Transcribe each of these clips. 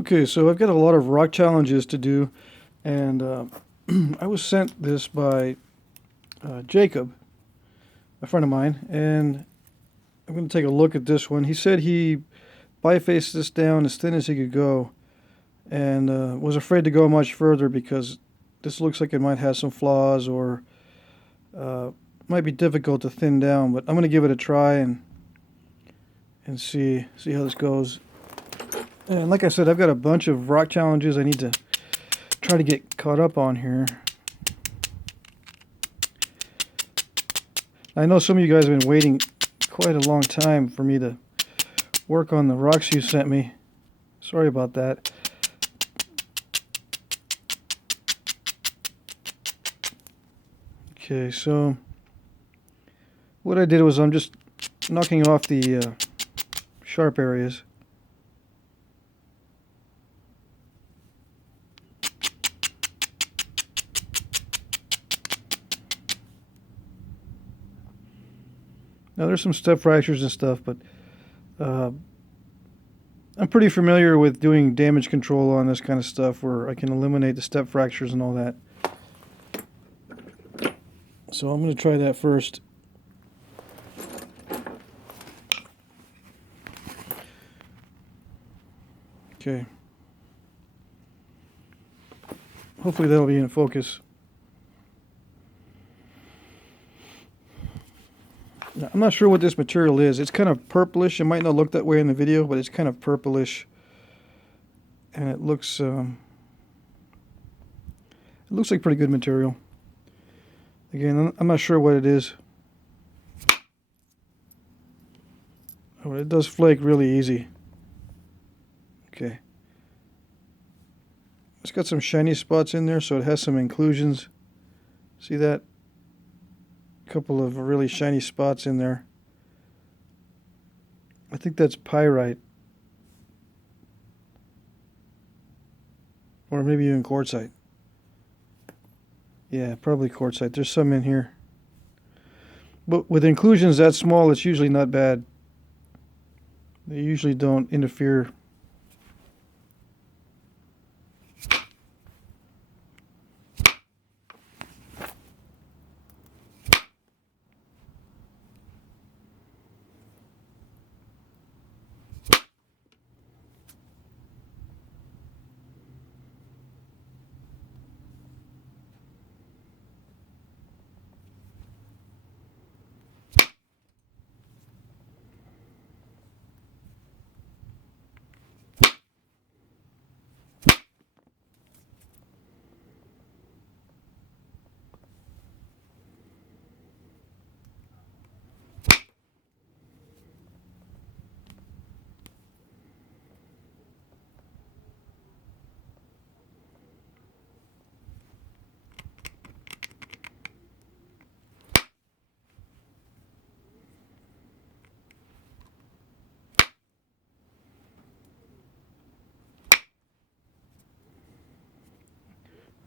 Okay, so I've got a lot of rock challenges to do, and I was sent this by Jacob, a friend of mine, and I'm going to take a look at this one. He said he bifaced this down as thin as he could go, and was afraid to go much further because this looks like it might have some flaws or uh, might be difficult to thin down. But I'm going to give it a try and see how this goes. And like I said, I've got a bunch of rock challenges I need to try to get caught up on here. I know some of you guys have been waiting quite a long time for me to work on the rocks you sent me. Sorry about that. Okay, so what I did was I'm just knocking off the sharp areas. Now there's some step fractures and stuff, but I'm pretty familiar with doing damage control on this kind of stuff where I can eliminate the step fractures and all that. So I'm going to try that first. Okay. Hopefully that'll be in focus. Now, I'm not sure what this material is. It's kind of purplish. It might not look that way in the video, but it's kind of purplish. And it looks like pretty good material. Again, I'm not sure what it is. Oh, it does flake really easy. Okay. It's got some shiny spots in there, so it has some inclusions. See that? A couple of really shiny spots in there. I think that's pyrite. Or maybe even quartzite. Yeah, probably quartzite. There's some in here. But with inclusions that small, it's usually not bad. They usually don't interfere.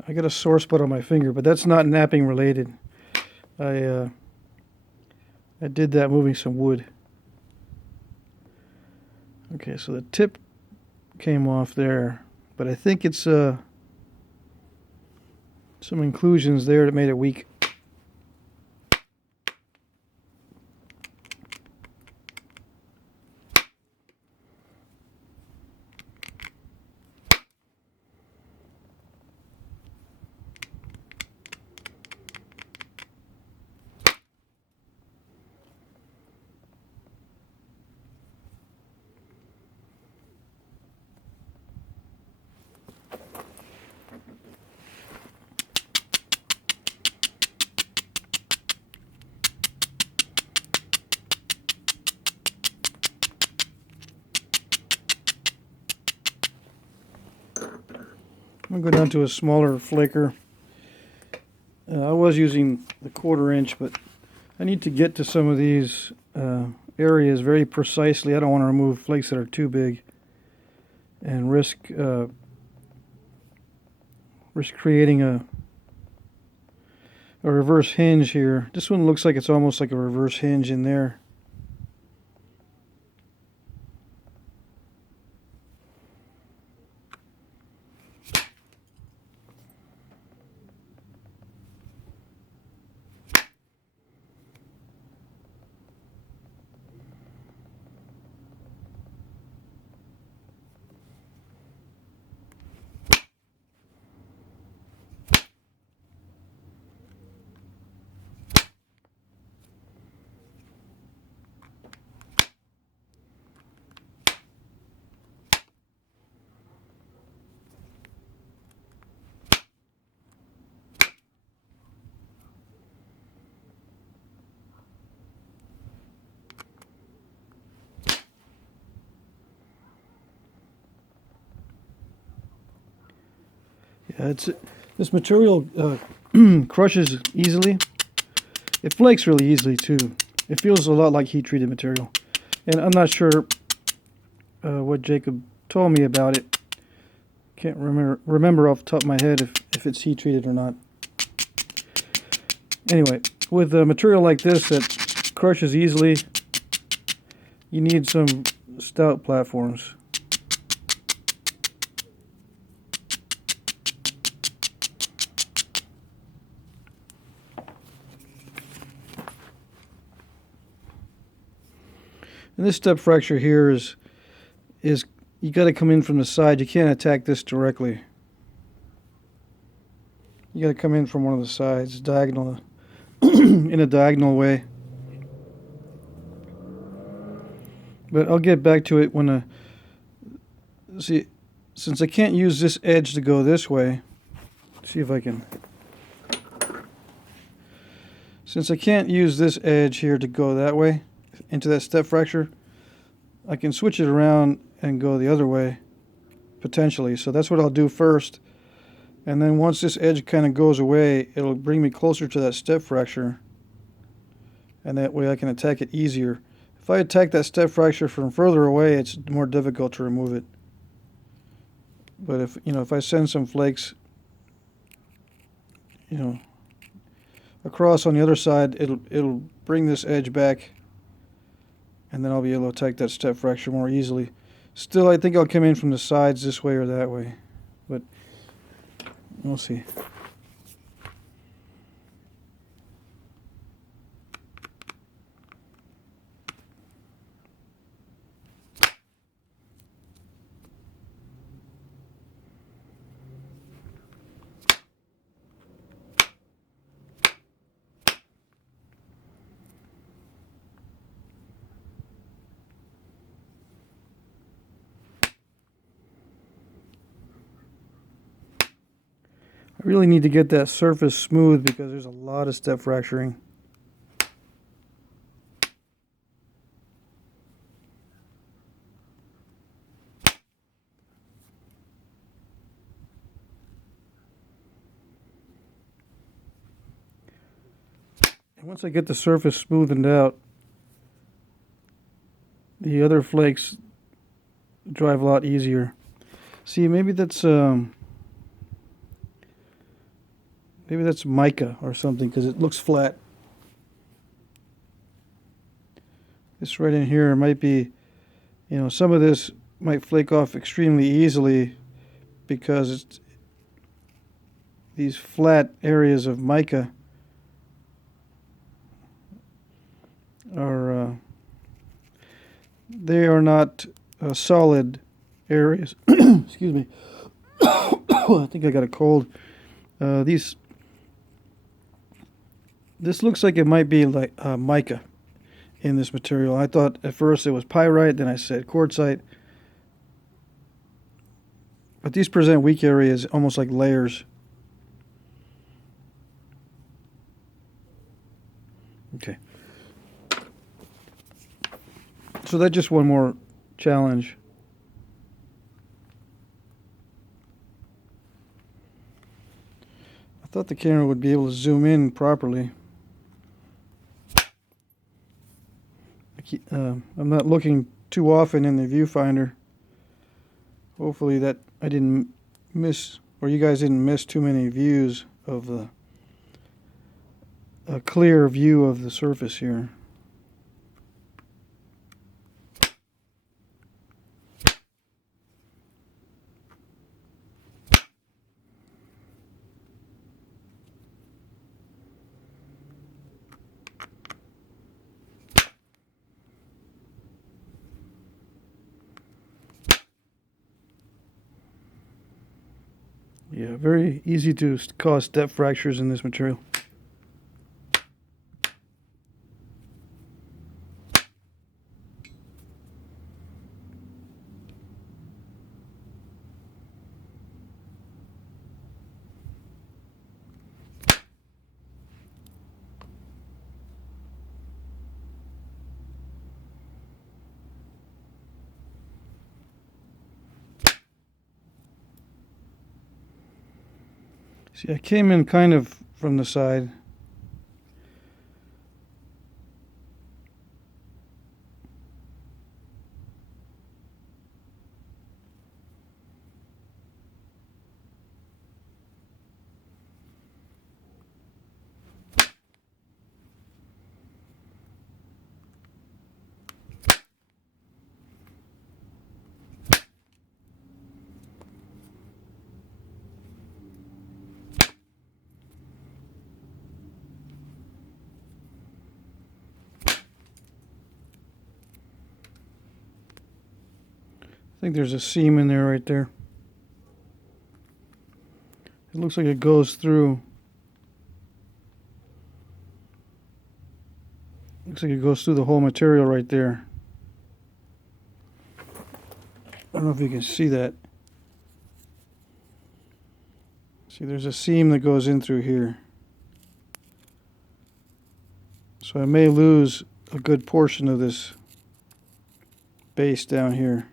I got a sore spot on my finger, but that's not napping related. I did that moving some wood. Okay, so the tip came off there, but I think it's some inclusions there that made it weak. I'm going to go down to a smaller flaker. I was using the 1/4 inch, but I need to get to some of these areas very precisely. I don't want to remove flakes that are too big and risk creating a reverse hinge here. This one looks like it's almost like a reverse hinge in there. This material crushes easily. It flakes really easily too. It feels a lot like heat-treated material, and I'm not sure what Jacob told me about it. Can't remember off the top of my head if it's heat-treated or not. Anyway, with a material like this that crushes easily, you need some stout platforms. And this step fracture here is you got to come in from the side. You can't attack this directly. You got to come in from one of the sides, diagonal, in a diagonal way. But I'll get back to it when see, since I can't use this edge to go this way. See if I can. Since I can't use this edge here to go that way into that step fracture, I can switch it around and go the other way, potentially. So that's what I'll do first. And then once this edge kind of goes away, it'll bring me closer to that step fracture. And that way I can attack it easier. If I attack that step fracture from further away, it's more difficult to remove it. But if I send some flakes, across on the other side, it'll bring this edge back, and then I'll be able to attack that step fracture more easily. Still, I think I'll come in from the sides this way or that way, but we'll see. I really need to get that surface smooth because there's a lot of step fracturing. And once I get the surface smoothened out, the other flakes drive a lot easier. See, maybe that's mica or something because it looks flat. This right in here might be, some of this might flake off extremely easily because it's these flat areas of mica are they are not solid areas. Excuse me. I think I got a cold. This looks like it might be like mica in this material. I thought at first it was pyrite, then I said quartzite. But these present weak areas almost like layers. Okay. So that's just one more challenge. I thought the camera would be able to zoom in properly. I'm not looking too often in the viewfinder. Hopefully that I didn't miss, or you guys didn't miss too many views of a clear view of the surface here. Yeah, very easy to cause step fractures in this material. See, I came in kind of from the side. I think there's a seam in there right there. It looks like it goes through. Looks like it goes through the whole material right there. I don't know if you can see that. See, there's a seam that goes in through here. So I may lose a good portion of this base down here.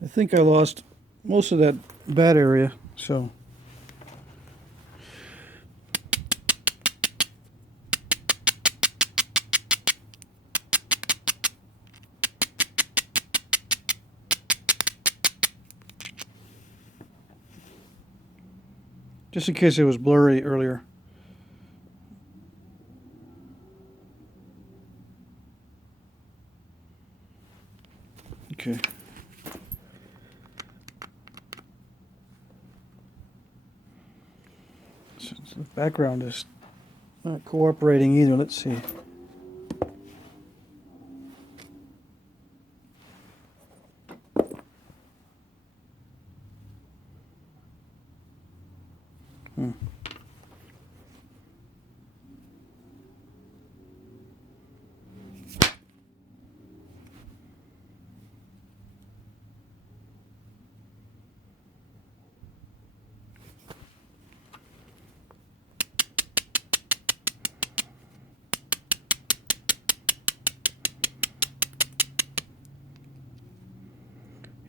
I think I lost most of that bad area, so just in case it was blurry earlier. Okay. So the background is not cooperating either. Let's see.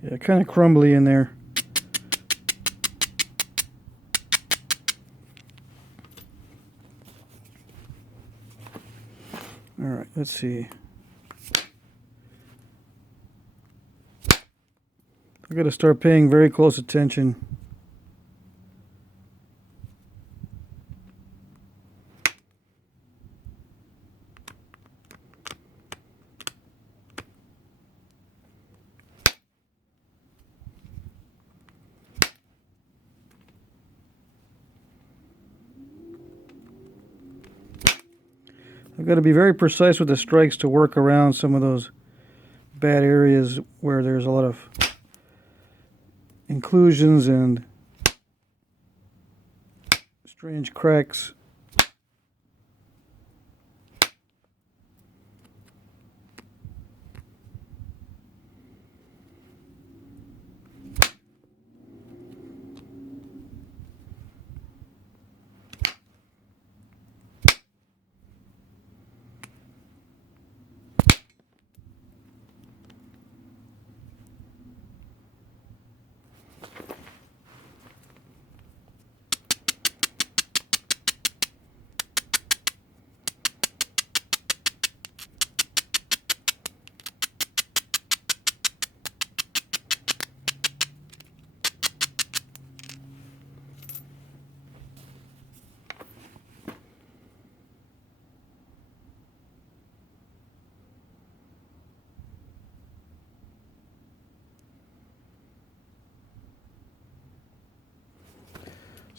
Yeah, kind of crumbly in there. All right, let's see. I got to start paying very close attention. I've got to be very precise with the strikes to work around some of those bad areas where there's a lot of inclusions and strange cracks.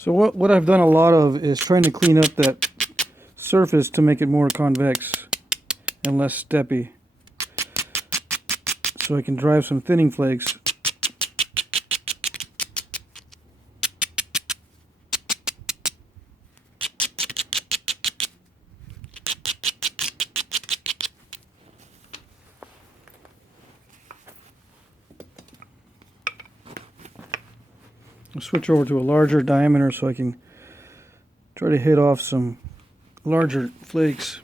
So what I've done a lot of is trying to clean up that surface to make it more convex and less steppy, so I can drive some thinning flakes. I'll switch over to a larger diameter so I can try to hit off some larger flakes.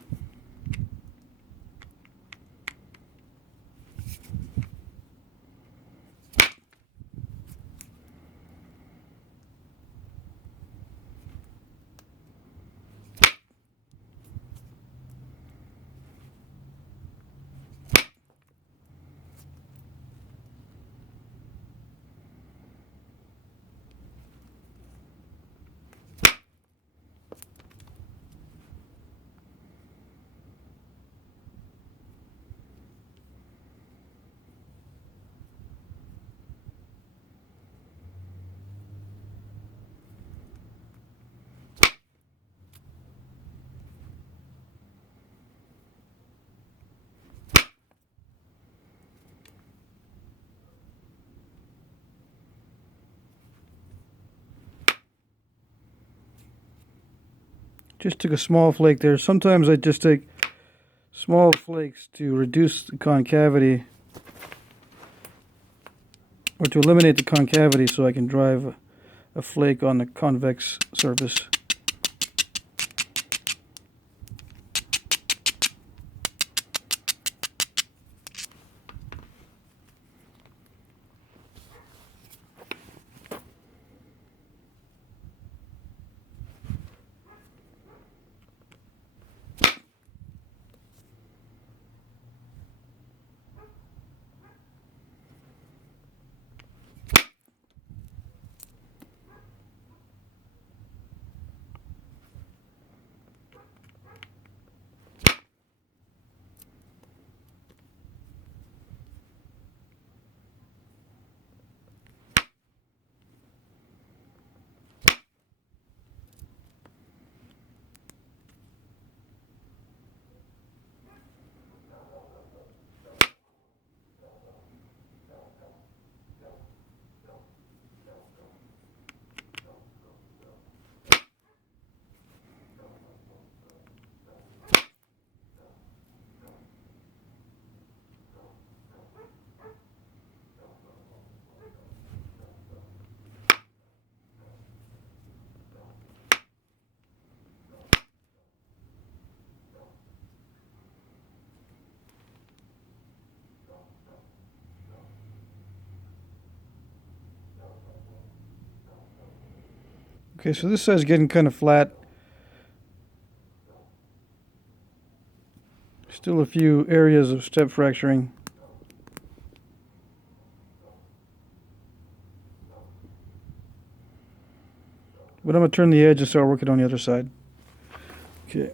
Just took a small flake there. Sometimes I just take small flakes to reduce the concavity, or to eliminate the concavity, so I can drive a flake on the convex surface. Okay, so this side's getting kind of flat. Still a few areas of step fracturing. But I'm going to turn the edge and start working on the other side. Okay.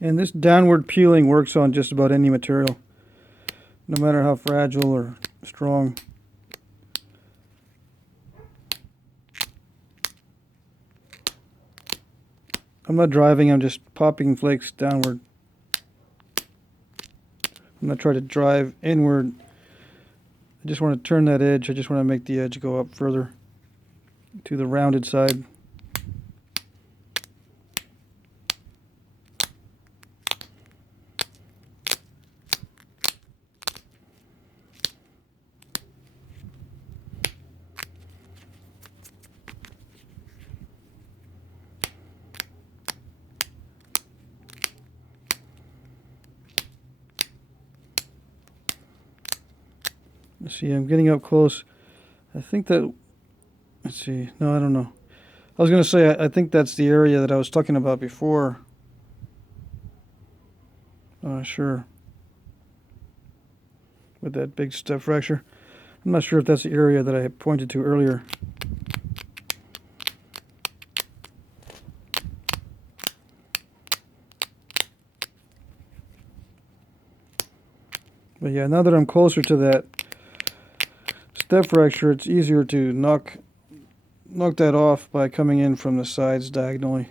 And this downward peeling works on just about any material, no matter how fragile or strong. I'm not driving, I'm just popping flakes downward. I'm not trying to drive inward. I just want to turn that edge. I just want to make the edge go up further to the rounded side. Let's see, I'm getting up close. I think that, let's see, no, I don't know. I was going to say, I think that's the area that I was talking about before. Sure. With that big step fracture. I'm not sure if that's the area that I pointed to earlier. But yeah, now that I'm closer to that step fracture, it's easier to knock that off by coming in from the sides diagonally.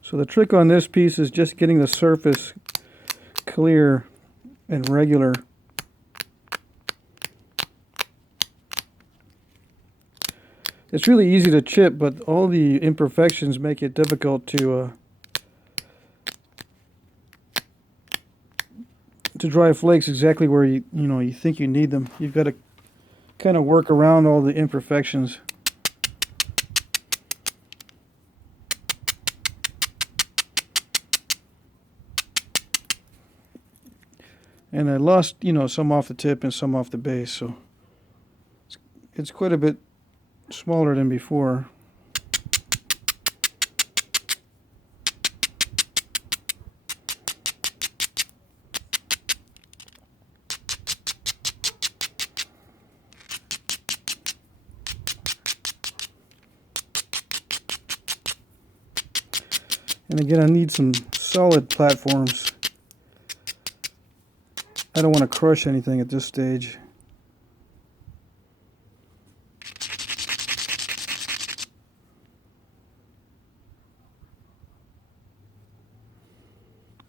So the trick on this piece is just getting the surface clear and regular. It's really easy to chip, but all the imperfections make it difficult to drive flakes exactly where you think you need them. You've got to kind of work around all the imperfections. And I lost, some off the tip and some off the base, so it's quite a bit smaller than before. And again, I need some solid platforms. I don't want to crush anything at this stage.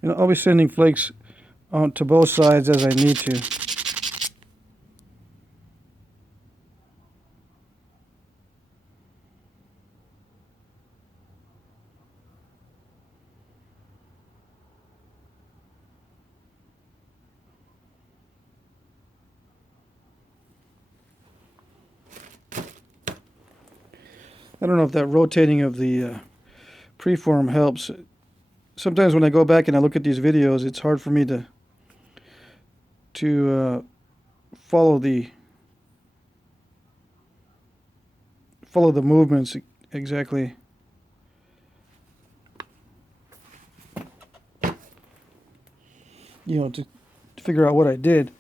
I'll be sending flakes on to both sides as I need to. I don't know if that rotating of the preform helps. Sometimes when I go back and I look at these videos, it's hard for me to follow the movements exactly. To figure out what I did,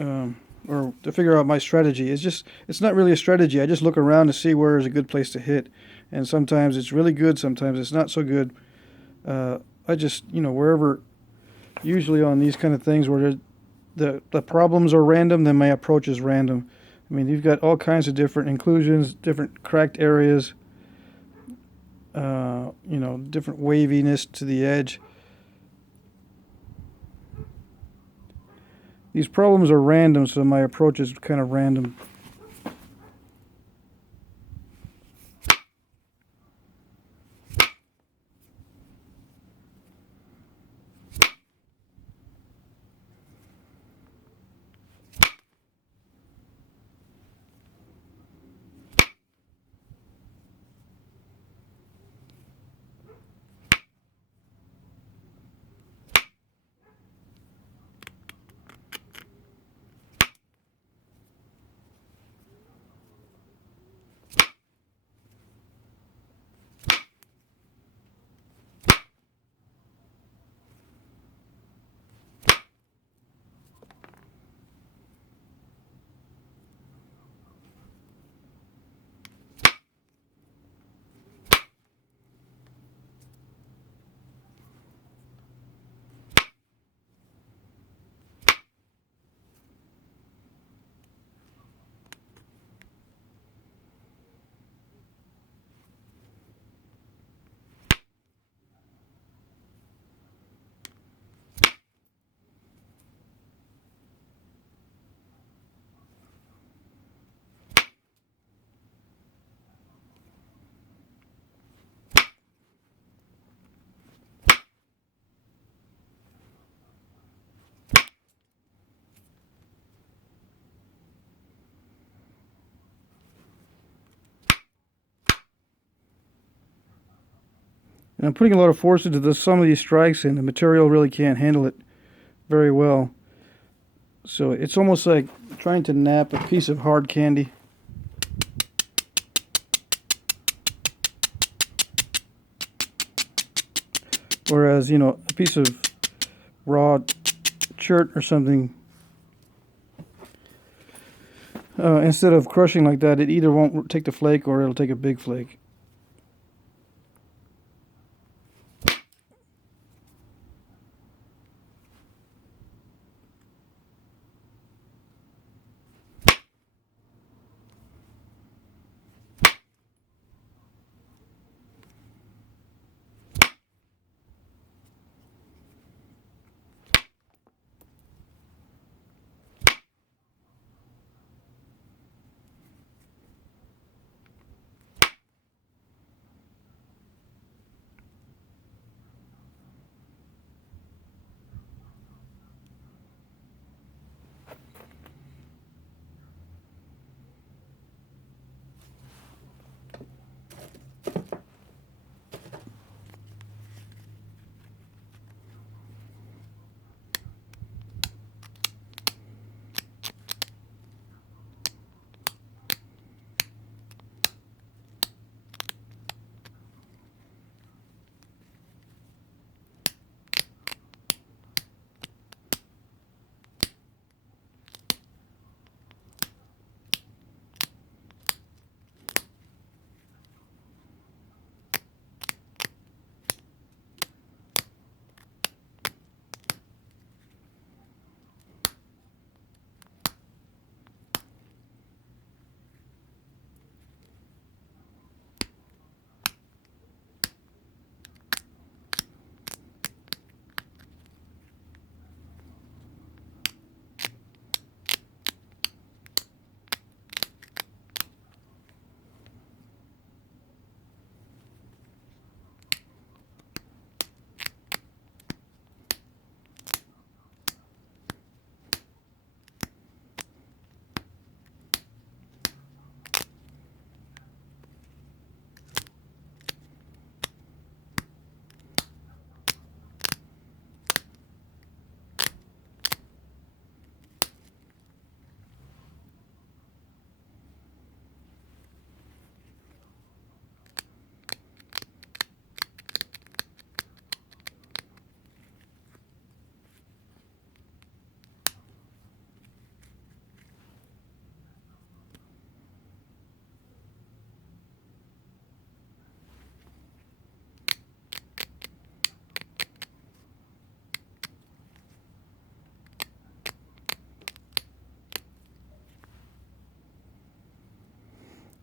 or to figure out my strategy. It's not really a strategy. I just look around to see where is a good place to hit, and sometimes it's really good, sometimes it's not so good. I just, wherever, usually on these kind of things where the problems are random, then my approach is random. I mean, you've got all kinds of different inclusions, different cracked areas, different waviness to the edge. These problems are random, so my approach is kind of random. And I'm putting a lot of force into some of these strikes, and the material really can't handle it very well. So it's almost like trying to nap a piece of hard candy. Whereas, you know, a piece of raw chert or something, instead of crushing like that, it either won't take the flake or it'll take a big flake.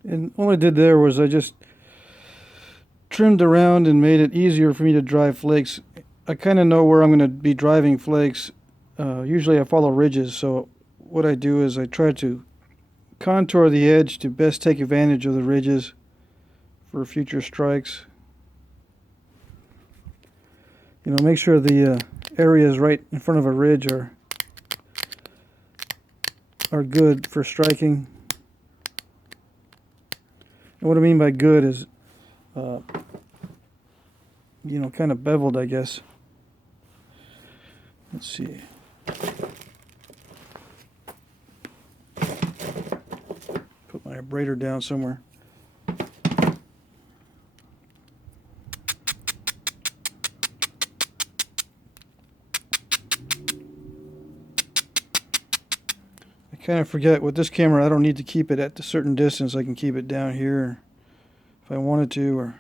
And all I did there was I just trimmed around and made it easier for me to drive flakes. I kind of know where I'm going to be driving flakes. Usually I follow ridges, so what I do is I try to contour the edge to best take advantage of the ridges for future strikes. You know, make sure the areas right in front of a ridge are good for striking. And what I mean by good is, you know, kind of beveled, I guess. Let's see. Put my abrader down somewhere. I kind of forget with this camera I don't need to keep it at a certain distance. I can keep it down here if I wanted to, or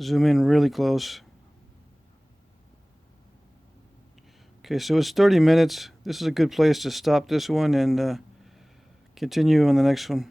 zoom in really close. Okay, so it's 30 minutes. This is a good place to stop this one and continue on the next one.